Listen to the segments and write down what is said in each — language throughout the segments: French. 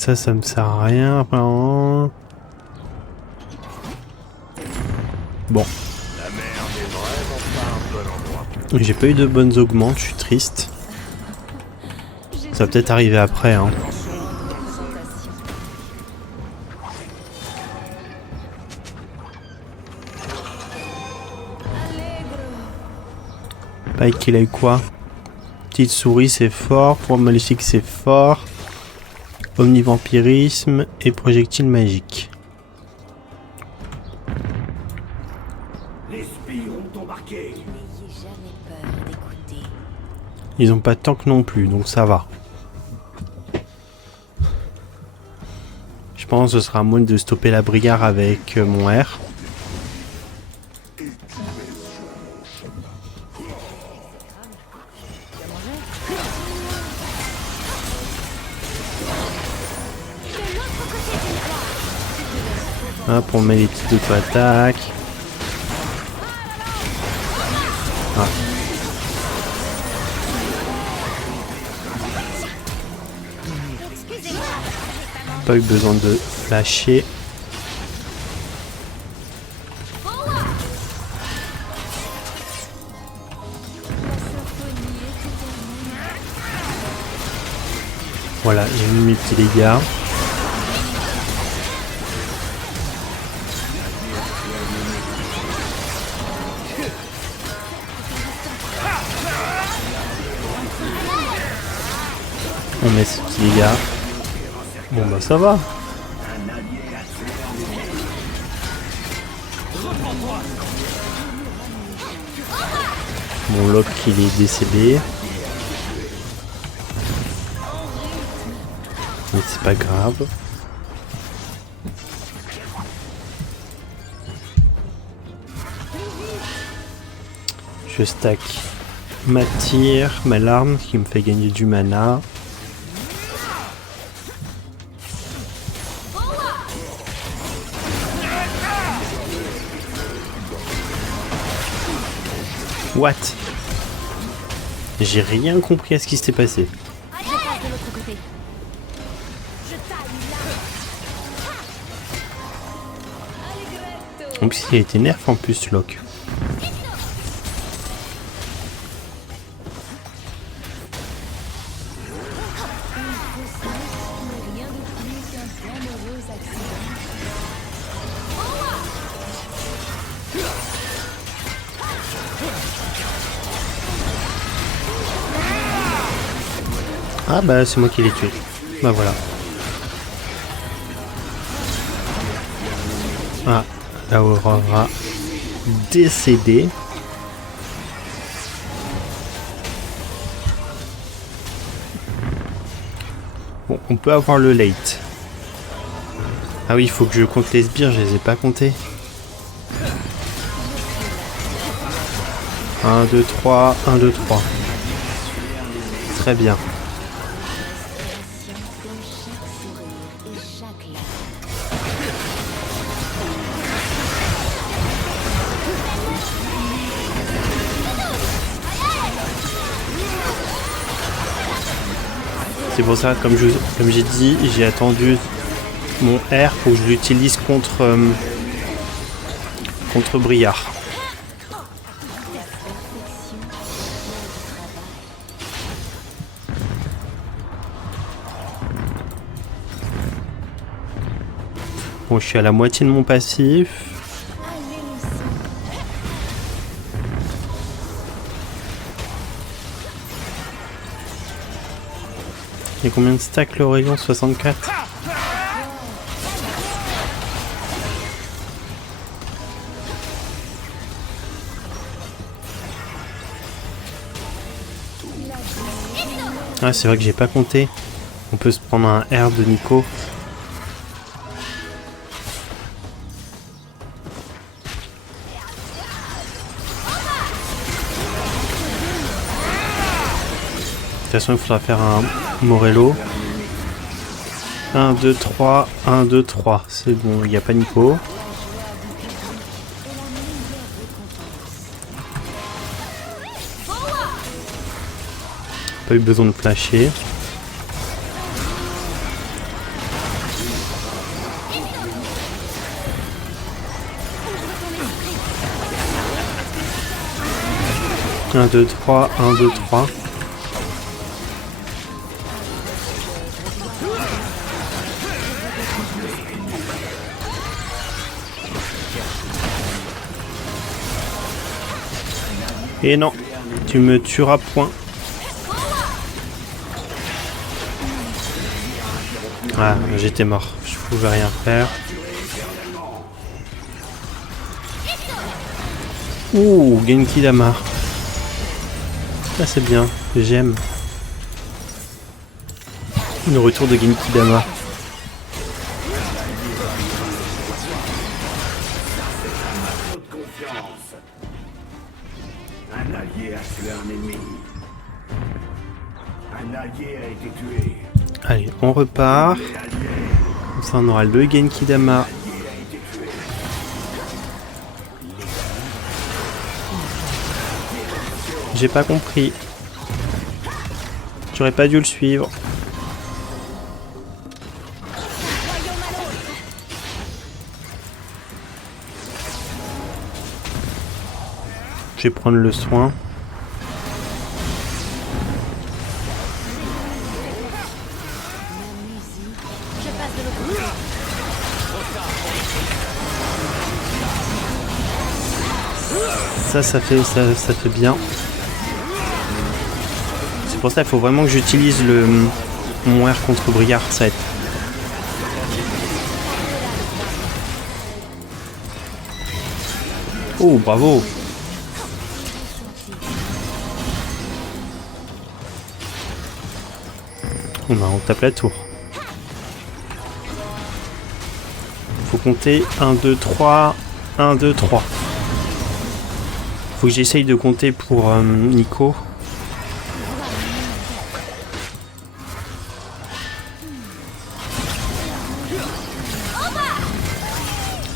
Ça me sert à rien, apparemment. Bon. J'ai pas eu de bonnes augmentes, je suis triste. Ça va peut-être arriver après, hein. Pike, qu'il a eu quoi? Petite souris, c'est fort. Point maléfique, c'est fort. Omnivampirisme et projectile magique. Les spies ont embarqué. N'ayez jamais peur d'écouter. Ils ont pas de tank non plus, donc ça va. Je pense que ce sera à moi de stopper la brigade avec mon R. Hop, on met les petites auto-attaques. Ah. Pas eu besoin de flasher. Voilà, j'ai mis mes petits dégâts. On met ces petits dégâts. Bon bah ça va. Mon Locke il est décédé. Mais c'est pas grave. Je stack ma tire, ma larme qui me fait gagner du mana. What? J'ai rien compris à ce qui s'était passé. Je passe de l'autre côté. Je taille là. En plus il a été nerf en plus Locke. Rien de plus qu'un bienheureux accident. Ah bah c'est moi qui l'ai tué. Bah voilà. Ah, la Aurora décédée. Bon, on peut avoir le late. Ah oui, il faut que je compte les sbires, je les ai pas comptés. 1, 2, 3, 1, 2, 3. Très bien. Comme chaque sourire et chaque larme. C'est pour ça, comme j'ai dit, j'ai attendu mon R pour que je l'utilise contre Briard. Bon, je suis à la moitié de mon passif. Il y a combien de stacks le rayon? 64. Ah, c'est vrai que j'ai pas compté. On peut se prendre un R de Nico. De toute façon, il faudra faire un Morello. 1, 2, 3, 1, 2, 3. C'est bon, il n'y a pas Nico. Pas eu besoin de flasher. 1, 2, 3, 1, 2, 3. Et non, tu me tueras point. Ah, j'étais mort, je pouvais rien faire. Ouh, Genki Dama. Ça c'est bien, j'aime. Le retour de Genki Dama. Un allié a tué un ennemi. Un allié a été tué. Allez, on repart. Comme ça on aura le Genki Dama. J'ai pas compris. J'aurais pas dû le suivre. Je vais prendre le soin. Je passe de l'autre côté. Ça fait bien. C'est pour ça qu'il faut vraiment que j'utilise mon R contre Briard, ça va être. Oh, bravo! On tape la tour. Faut compter 1, 2, 3. 1, 2, 3. Faut que j'essaye de compter pour Nico.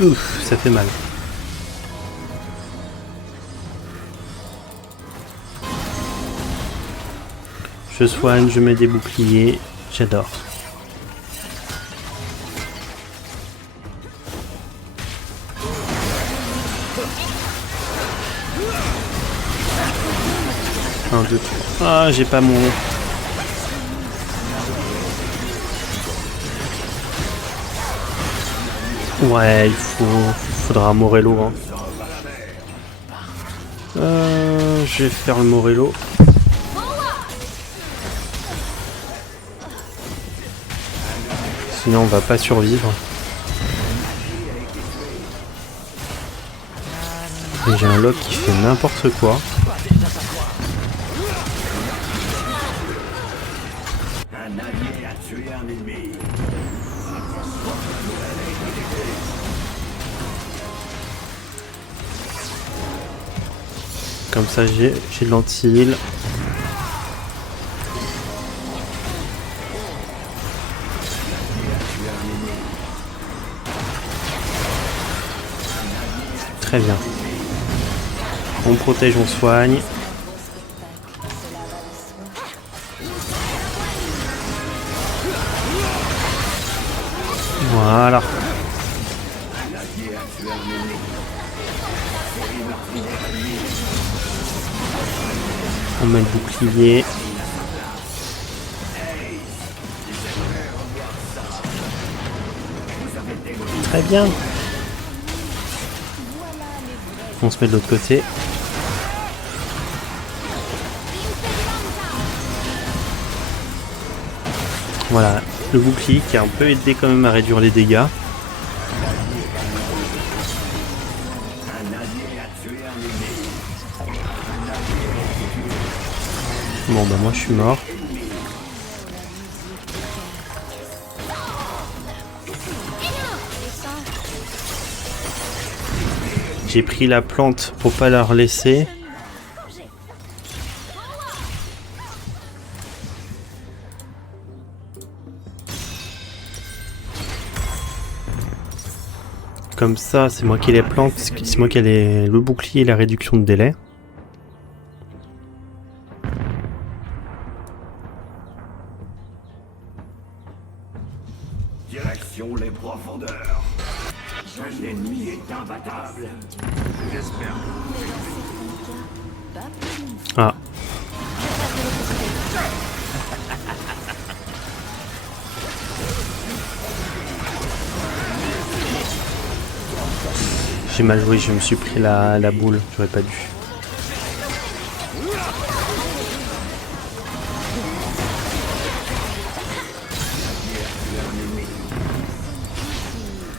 Ouf, ça fait mal. Je soigne, je mets des boucliers, j'adore. Un, deux, trois. Ah, j'ai pas mon... Ouais, faudra un Morello. Hein. Je vais faire le Morello. Sinon on va pas survivre. Et j'ai un lock qui fait n'importe quoi. Un allié a tué un ennemi. Comme ça j'ai de l'anti-heal. Très bien. On protège, on soigne. Voilà. On met le bouclier. Très bien. On se met de l'autre côté. Voilà, le bouclier qui a un peu aidé quand même à réduire les dégâts. Bon bah moi je suis mort. J'ai pris la plante pour pas la laisser. Comme ça, c'est moi qui ai les plantes, c'est moi qui ai le bouclier et la réduction de délai. Direction les profondeurs. L'ennemi est imbattable. J'espère. pas plus d'une fois. Ah, Je passe de l'autre côté. j'ai mal joué, je me suis pris la boule, j'aurais pas dû.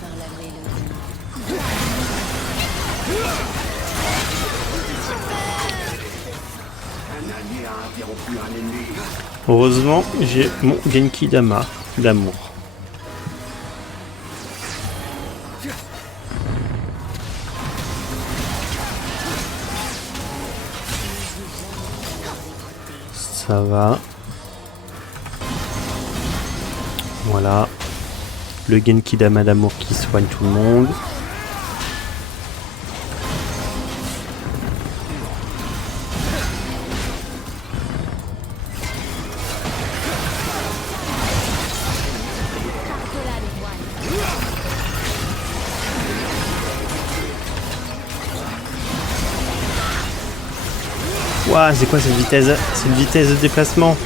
Par la mélodie. Un allié a interrompu un ennemi. Heureusement, j'ai mon Genki Dama d'amour. Ça va. Voilà. Le Genki Dama d'amour qui soigne tout le monde. Par-delà les voiles. Ouah, c'est quoi cette vitesse? C'est une vitesse de déplacement.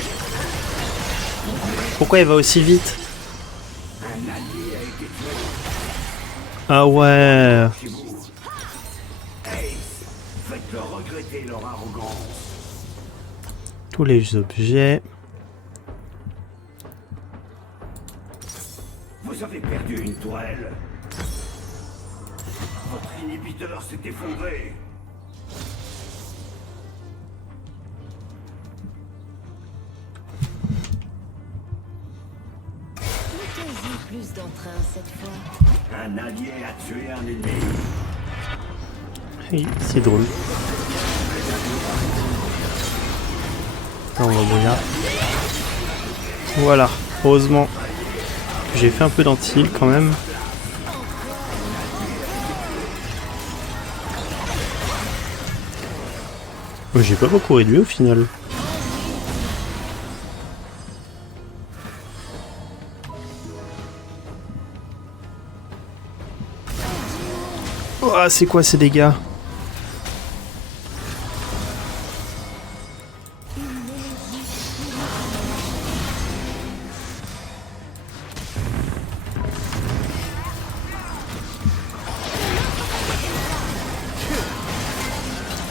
Pourquoi il va aussi vite? Ah ouais. Chez vous. Hey, faites-leur regretter leur arrogance. Tous les objets. Vous avez perdu une tourelle. Votre inhibiteur s'est effondré. Mettez-y plus d'entrain cette fois. Un allié a tué un ennemi. Oui, c'est drôle. On va brouillard. Voilà, heureusement que j'ai fait un peu d'anti quand même. J'ai pas beaucoup réduit au final. Oh, c'est quoi ces dégâts?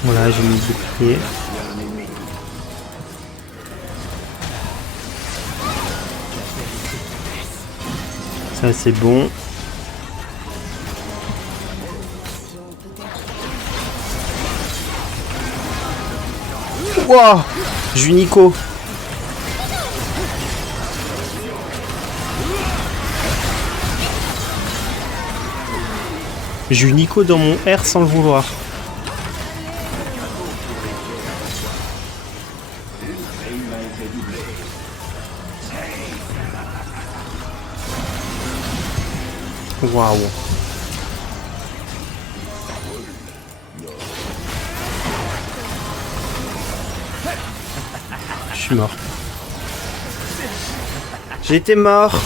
Voilà, j'ai mis le bouclier. Ça c'est bon. Wouah! J'ai eu Nico. J'ai eu Nico dans mon R sans le vouloir. Waouh. Je suis mort. J'étais mort.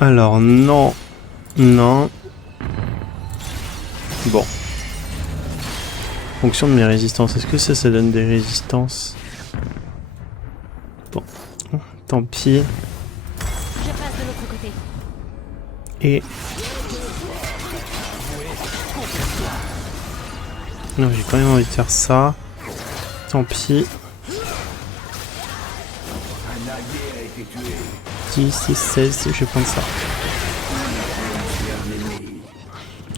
Alors non. Non. Bon. Fonction de mes résistances. Est-ce que ça donne des résistances? Bon. Tant pis. Je passe de l'autre côté. Et... non, j'ai quand même envie de faire ça. Tant pis. 10, 6, 16, je vais prendre ça.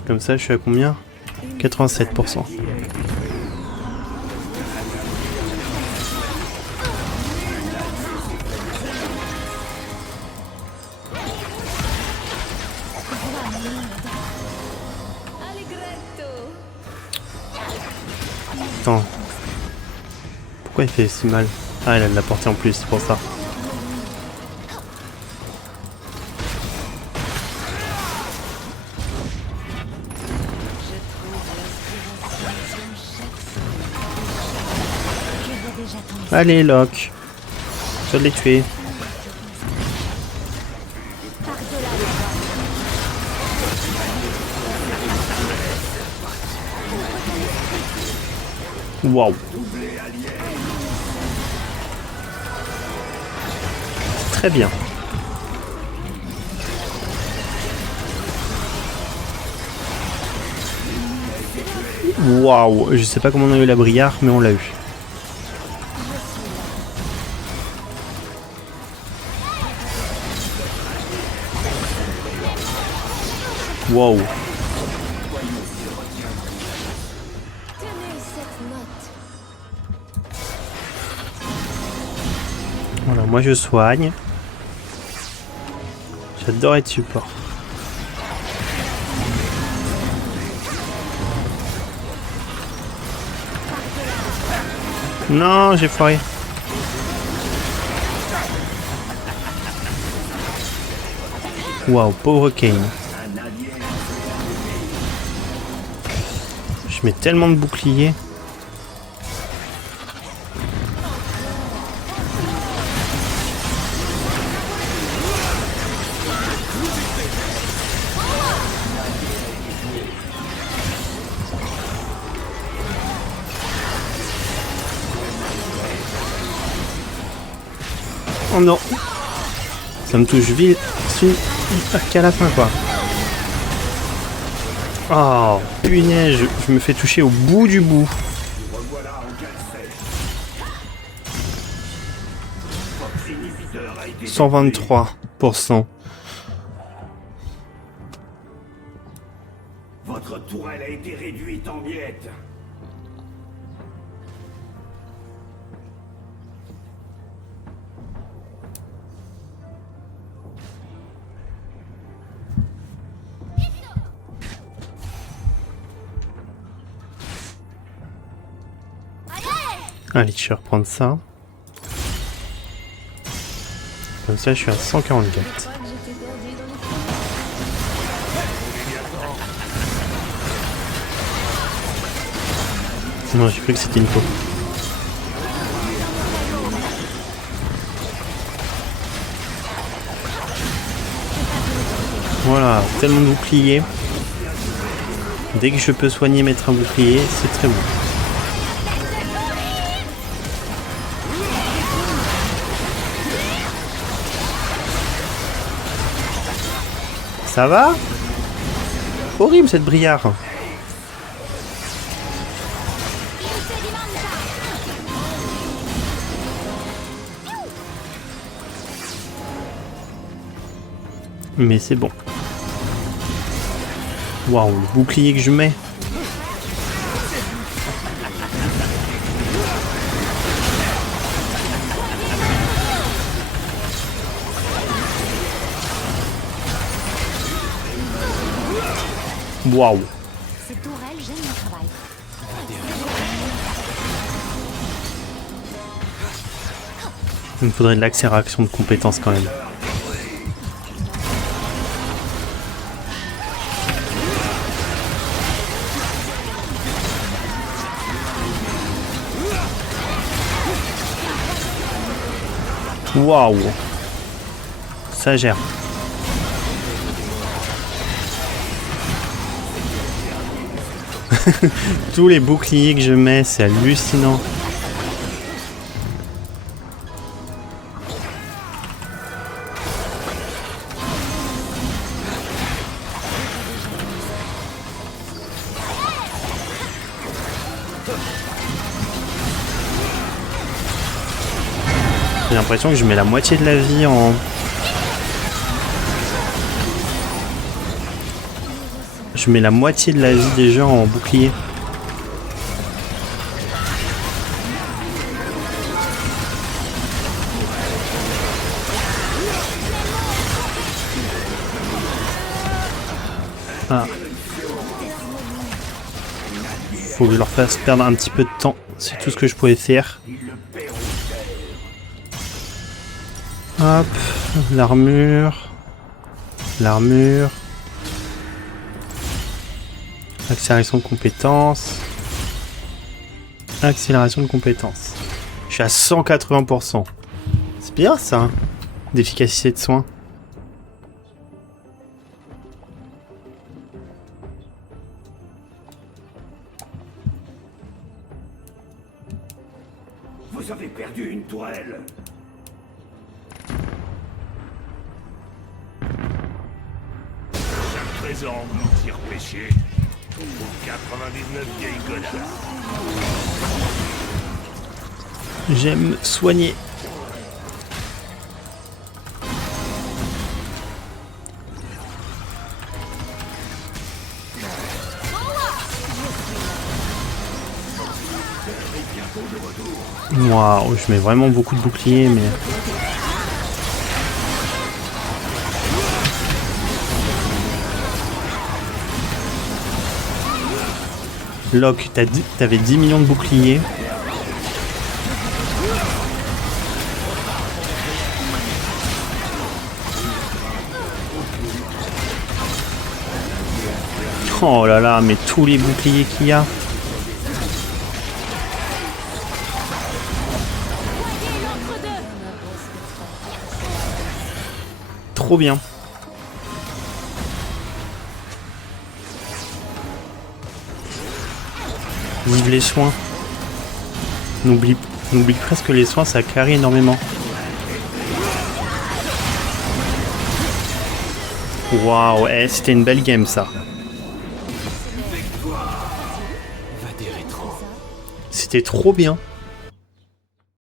Comme ça, je suis à combien? 87%. Allegretto. Attends. Pourquoi il fait si mal? Ah, elle a de la portée en plus, c'est pour ça. Allez, Locke. Je l'ai tué. Waouh. Très bien. Waouh, je sais pas comment on a eu la brillard, mais on l'a eu. Waouh. Tenez cette note. Voilà, moi je soigne. J'adore être support. Non, j'ai foiré. Waouh, pauvre Kane. Je mets tellement de boucliers. Oh non. Ça me touche vite qu'à la fin quoi. Oh punaise, je me fais toucher au bout du bout. 123%. Votre tourelle a été réduite en miettes. Allez, je vais reprendre ça. Comme ça, je suis à 144. Je crois que j'étais perdue dans les Non, j'ai cru que c'était une faux. Voilà, tellement de boucliers. Dès que je peux soigner, mettre un bouclier, c'est très bon. Ça va? Horrible cette brillard. Mais c'est bon. Waouh, le bouclier que je mets. Waouh. Cette tourelle, j'aime mon travail. Il me faudrait de l'accélération de compétences quand même. Waouh. Ça gère. Tous les boucliers que je mets, c'est hallucinant. J'ai l'impression que je mets la moitié de la vie en... Je mets la moitié de la vie des gens en bouclier. Ah. Faut que je leur fasse perdre un petit peu de temps. C'est tout ce que je pouvais faire. Hop, l'armure. L'armure. Accélération de compétences. Accélération de compétences. Je suis à 180%. C'est bien ça, hein, d'efficacité de soins. présent, tire péché. Pour 99 vieilles connards. J'aime soigner. Waouh, je mets vraiment beaucoup de boucliers, mais... Locke, t'avais 10 millions de boucliers. Oh là là, mais tous les boucliers qu'il y a. Trop bien. Vive les soins. N'oublie presque les soins, ça carry énormément. Waouh, c'était une belle game ça. C'était trop bien.